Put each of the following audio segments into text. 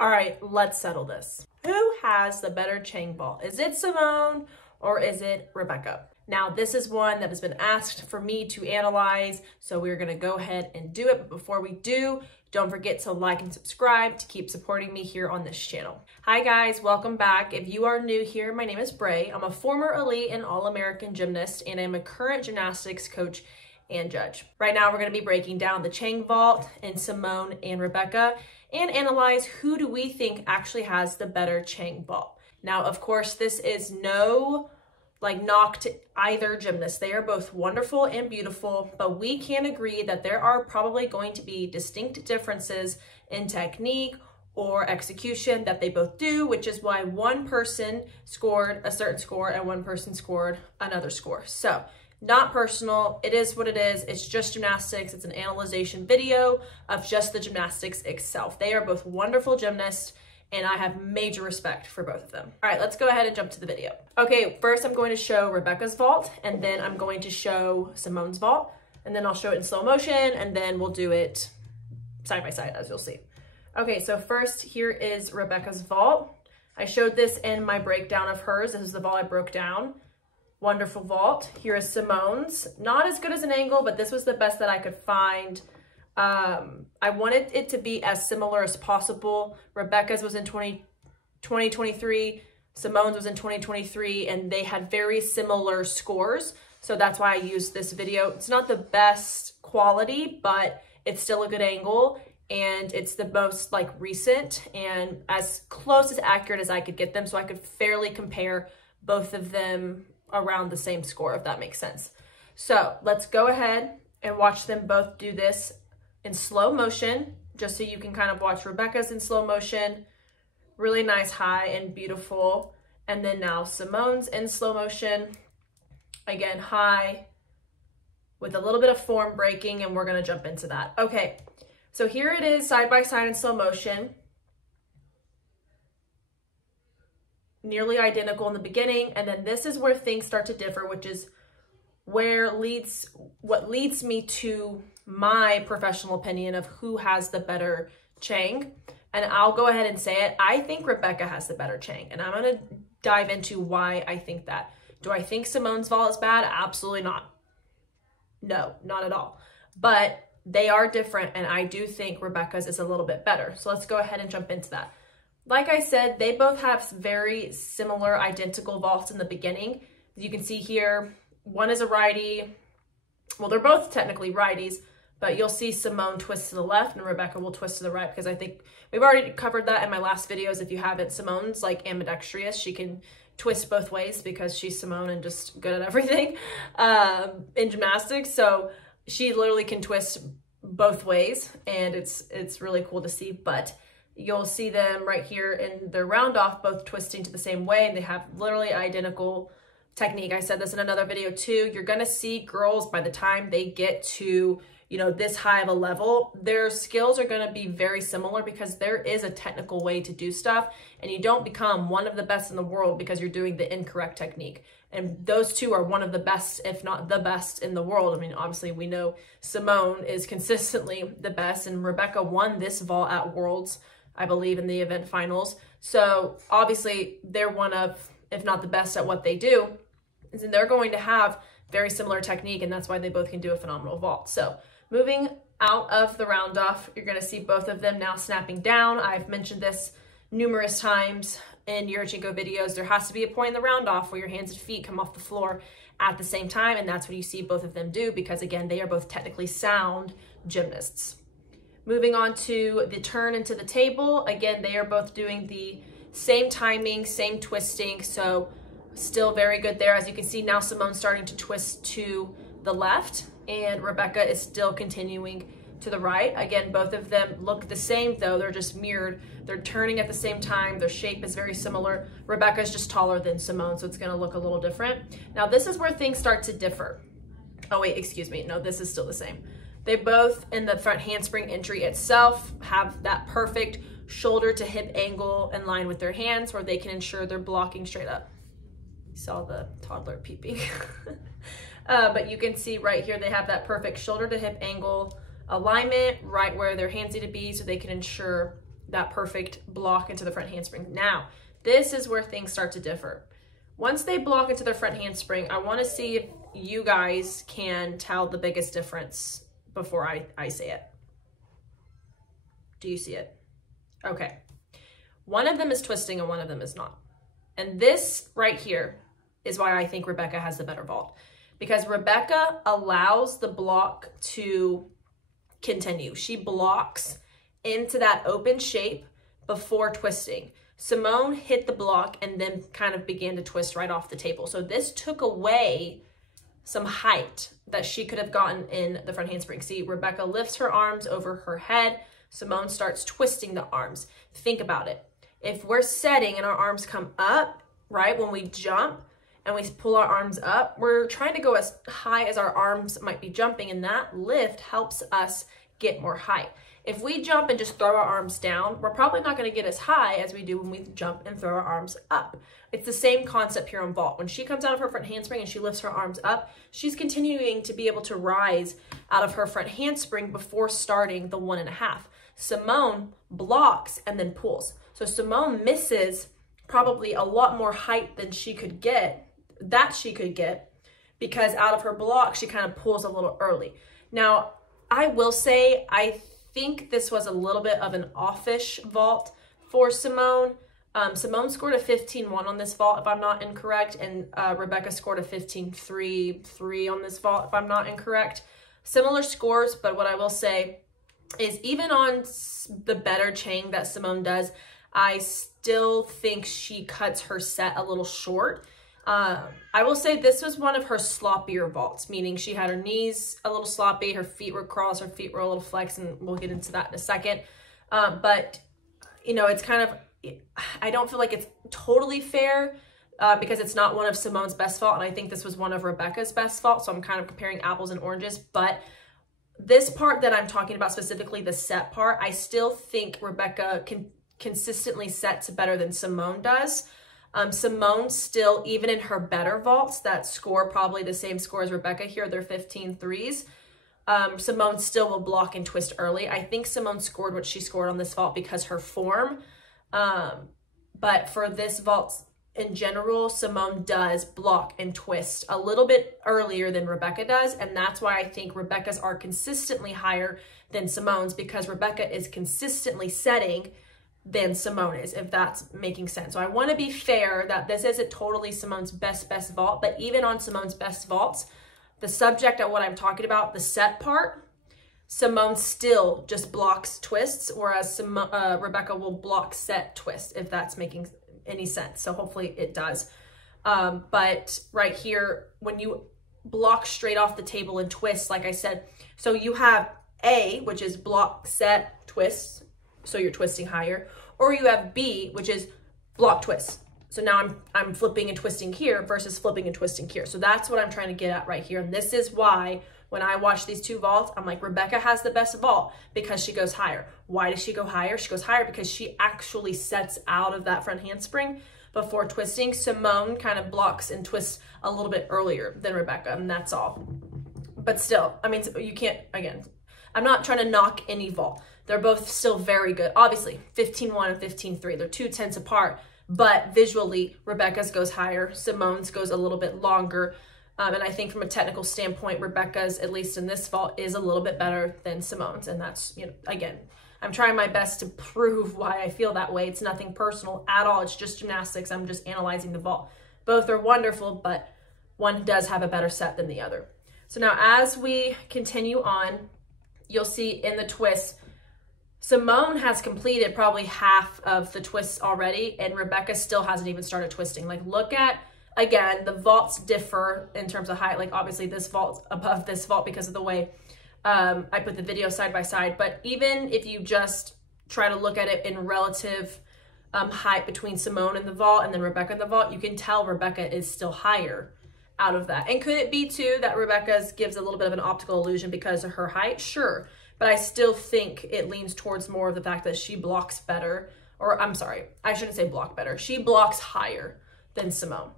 All right, let's settle this. Who has the better CHENG ball? Is it Simone or is it Rebeca? Now, this is one that has been asked for me to analyze, so we're gonna go ahead and do it. But before we do, don't forget to like and subscribe to keep supporting me here on this channel. Hi guys, welcome back. If you are new here, my name is Braie. I'm a former elite and All-American gymnast, and I'm a current gymnastics coach and judge. Right now, we're gonna be breaking down the CHENG vault and Simone and Rebeca, and analyze who do we think actually has the better CHENG vault. Now, of course, this is no knock to either gymnast. They are both wonderful and beautiful, but we can agree that there are probably going to be distinct differences in technique or execution that they both do, which is why one person scored a certain score and one person scored another score. So, not personal, it is what it is. It's just gymnastics. It's an analyzation video of just the gymnastics itself. They are both wonderful gymnasts, and I have major respect for both of them. All right, let's go ahead and jump to the video. Okay, first I'm going to show Rebeca's vault, and then I'm going to show Simone's vault, and then I'll show it in slow motion, and then we'll do it side by side, as you'll see. Okay, so first here is Rebeca's vault. I showed this in my breakdown of hers. This is the vault I broke down. Wonderful vault. Here is Simone's. Not as good as an angle, but this was the best that I could find. I wanted it to be as similar as possible. Rebeca's was in 2023, Simone's was in 2023, and they had very similar scores. So that's why I used this video. It's not the best quality, but it's still a good angle, and it's the most recent and as close as accurate as I could get them, so I could fairly compare both of them around the same score, if that makes sense. So let's go ahead and watch them both do this in slow motion, just so you can kind of watch Rebeca's in slow motion. Really nice, high and beautiful. And then now Simone's in slow motion. Again, high with a little bit of form breaking, and we're gonna jump into that. Okay, so here it is side by side in slow motion. Nearly identical in the beginning, and then this is where things start to differ, which is what leads me to my professional opinion of who has the better CHENG. And I'll go ahead and say it. I think Rebeca has the better CHENG, and I'm gonna dive into why I think that. Do I think Simone's vault is bad? Absolutely not. No, not at all. But they are different, and I do think Rebeca's is a little bit better. So let's go ahead and jump into that. Like I said, they both have very similar, identical vaults in the beginning. As you can see here, one is a righty. Well, they're both technically righties, but you'll see Simone twist to the left and Rebeca will twist to the right, because I think we've already covered that in my last videos. If you haven't, Simone's ambidextrous. She can twist both ways because she's Simone and just good at everything in gymnastics. So she literally can twist both ways, and it's really cool to see. But you'll see them right here in their round off, both twisting to the same way, and they have literally identical technique. I said this in another video too. You're gonna see girls, by the time they get to, this high of a level, their skills are gonna be very similar, because there is a technical way to do stuff, and you don't become one of the best in the world because you're doing the incorrect technique. And those two are one of the best, if not the best in the world. I mean, obviously we know Simone is consistently the best, and Rebeca won this vault at Worlds, I believe, in the event finals. So obviously they're one of, if not the best at what they do, and they're going to have very similar technique, and that's why they both can do a phenomenal vault. So moving out of the round off, you're gonna see both of them now snapping down. I've mentioned this numerous times in Yurchenko videos. There has to be a point in the round off where your hands and feet come off the floor at the same time, and that's what you see both of them do, because again, they are both technically sound gymnasts. Moving on to the turn into the table. Again, they are both doing the same timing, same twisting, so still very good there. As you can see now, Simone's starting to twist to the left, and Rebeca is still continuing to the right. Again, both of them look the same, though they're just mirrored. They're turning at the same time. Their shape is very similar. Rebeca is just taller than Simone, so it's gonna look a little different. Now, this is where things start to differ. Oh wait, excuse me. No, this is still the same. They both, in the front handspring entry itself, have that perfect shoulder to hip angle in line with their hands, where they can ensure they're blocking straight up. You saw the toddler peeping. But you can see right here, they have that perfect shoulder to hip angle alignment right where their hands need to be, so they can ensure that perfect block into the front handspring. Now, this is where things start to differ. Once they block into their front handspring, I want to see if you guys can tell the biggest difference before I say it. Do you see it? Okay. One of them is twisting and one of them is not. And this right here is why I think Rebeca has the better vault. Because Rebeca allows the block to continue. She blocks into that open shape before twisting. Simone hit the block and then kind of began to twist right off the table. So this took away some height that she could have gotten in the front handspring. See, Rebeca lifts her arms over her head. Simone starts twisting the arms. Think about it. If we're setting and our arms come up, right, when we jump and we pull our arms up, we're trying to go as high as our arms might be jumping, and that lift helps us get more height. If we jump and just throw our arms down, we're probably not going to get as high as we do when we jump and throw our arms up. It's the same concept here on vault. When she comes out of her front handspring and she lifts her arms up, she's continuing to be able to rise out of her front handspring before starting the 1.5. Simone blocks and then pulls. So Simone misses probably a lot more height than she could get, because out of her block, she kind of pulls a little early. Now, I will say, I think this was a little bit of an offish vault for Simone. Simone scored a 15.1 on this vault, if I'm not incorrect, and Rebeca scored a 15.3 on this vault, if I'm not incorrect. Similar scores, but what I will say is even on the better CHENG that Simone does, I still think she cuts her set a little short. I will say this was one of her sloppier vaults, meaning she had her knees a little sloppy, her feet were crossed, her feet were a little flexed, and we'll get into that in a second. But, you know, it's kind of, I don't feel like it's totally fair because it's not one of Simone's best vault, and I think this was one of Rebeca's best vault, so I'm kind of comparing apples and oranges. But this part that I'm talking about, specifically the set part, I still think Rebeca can consistently sets better than Simone does. Simone still, even in her better vaults that score probably the same score as Rebeca here, they're 15.3s, Simone still will block and twist early. I think Simone scored what she scored on this vault because her form, but for this vault in general, Simone does block and twist a little bit earlier than Rebeca does, and that's why I think Rebeca's are consistently higher than Simone's, because Rebeca is consistently setting than Simone is, if that's making sense. So I want to be fair that this isn't totally Simone's best vault, but even on Simone's best vaults, the subject of what I'm talking about, the set part, Simone still just blocks twists, whereas Rebeca will block set twist, if that's making any sense. So hopefully it does. But right here, when you block straight off the table and twist, like I said, so you have A, which is block, set, twist, so you're twisting higher, or you have B, which is block twist. So now I'm flipping and twisting here versus flipping and twisting here. So that's what I'm trying to get at right here. And this is why when I watch these two vaults, I'm like, Rebeca has the best vault because she goes higher. Why does she go higher? She goes higher because she actually sets out of that front handspring before twisting. Simone kind of blocks and twists a little bit earlier than Rebeca, and that's all. But still, I mean, you can't, again, I'm not trying to knock any vault. They're both still very good. Obviously, 15.1 and 15.3, they're 2/10 apart, but visually, Rebeca's goes higher, Simone's goes a little bit longer. And I think from a technical standpoint, Rebeca's, at least in this vault, is a little bit better than Simone's. And that's, you know, again, I'm trying my best to prove why I feel that way. It's nothing personal at all. It's just gymnastics. I'm just analyzing the vault. Both are wonderful, but one does have a better set than the other. So now as we continue on, you'll see in the twists, Simone has completed probably half of the twists already, and Rebeca still hasn't even started twisting. Like, look at, again, the vaults differ in terms of height. Like, obviously this vault's above this vault because of the way I put the video side by side. But even if you just try to look at it in relative height between Simone and the vault and then Rebeca and the vault, you can tell Rebeca is still higher out of that. And could it be too that Rebeca's gives a little bit of an optical illusion because of her height? Sure. But I still think it leans towards more of the fact that she blocks better, or I'm sorry, I shouldn't say block better. She blocks higher than Simone.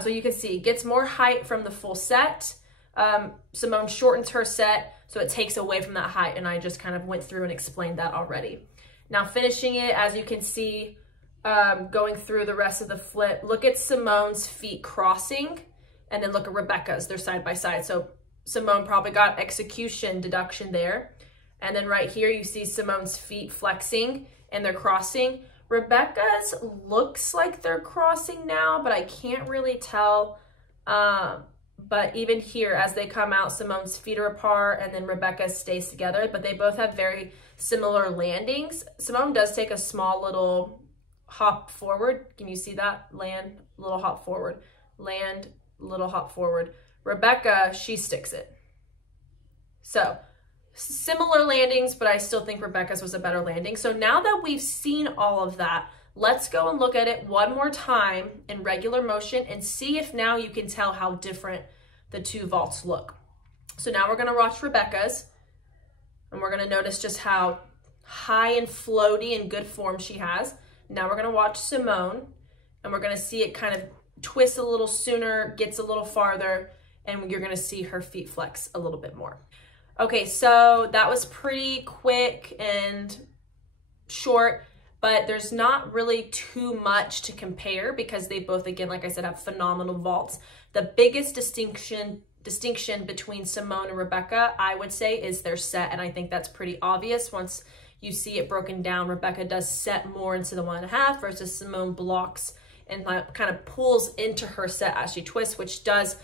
So you can see, gets more height from the full set. Simone shortens her set, so it takes away from that height, and I just kind of went through and explained that already. Now finishing it, as you can see, going through the rest of the flip, look at Simone's feet crossing, and then look at Rebeca's. They're side by side. So Simone probably got execution deduction there. And then right here, you see Simone's feet flexing and they're crossing. Rebeca's looks like they're crossing now, but I can't really tell. But even here, as they come out, Simone's feet are apart and then Rebeca's stays together, but they both have very similar landings. Simone does take a small little hop forward. Can you see that? Land, little hop forward. Land, little hop forward. Rebeca, she sticks it. So similar landings, but I still think Rebeca's was a better landing. So now that we've seen all of that, let's go and look at it one more time in regular motion and see if now you can tell how different the two vaults look. So now we're gonna watch Rebeca's, and we're gonna notice just how high and floaty and good form she has. Now we're gonna watch Simone, and we're gonna see it kind of twist a little sooner, gets a little farther, and you're gonna see her feet flex a little bit more. Okay, so that was pretty quick and short, but there's not really too much to compare because they both, again, like I said, have phenomenal vaults. The biggest distinction between Simone and Rebeca, I would say, is their set, and I think that's pretty obvious. Once you see it broken down, Rebeca does set more into the 1.5 versus Simone blocks and kind of pulls into her set as she twists, which does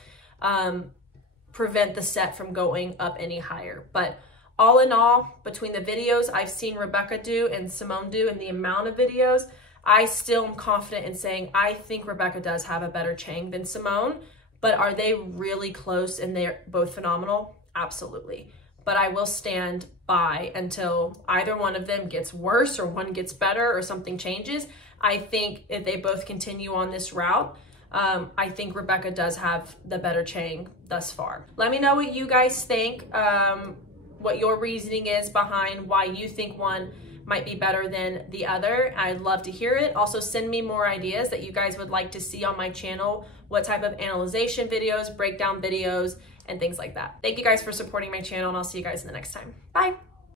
prevent the set from going up any higher. But all in all, between the videos I've seen Rebeca do and Simone do and the amount of videos, I still am confident in saying I think Rebeca does have a better CHENG than Simone. But are they really close and they're both phenomenal? Absolutely. But I will stand by until either one of them gets worse or one gets better or something changes. I think if they both continue on this route, I think Rebeca does have the better CHENG thus far. Let me know what you guys think, what your reasoning is behind why you think one might be better than the other. I'd love to hear it. Also, send me more ideas that you guys would like to see on my channel, what type of analyzation videos, breakdown videos, and things like that. Thank you guys for supporting my channel, and I'll see you guys in the next time. Bye.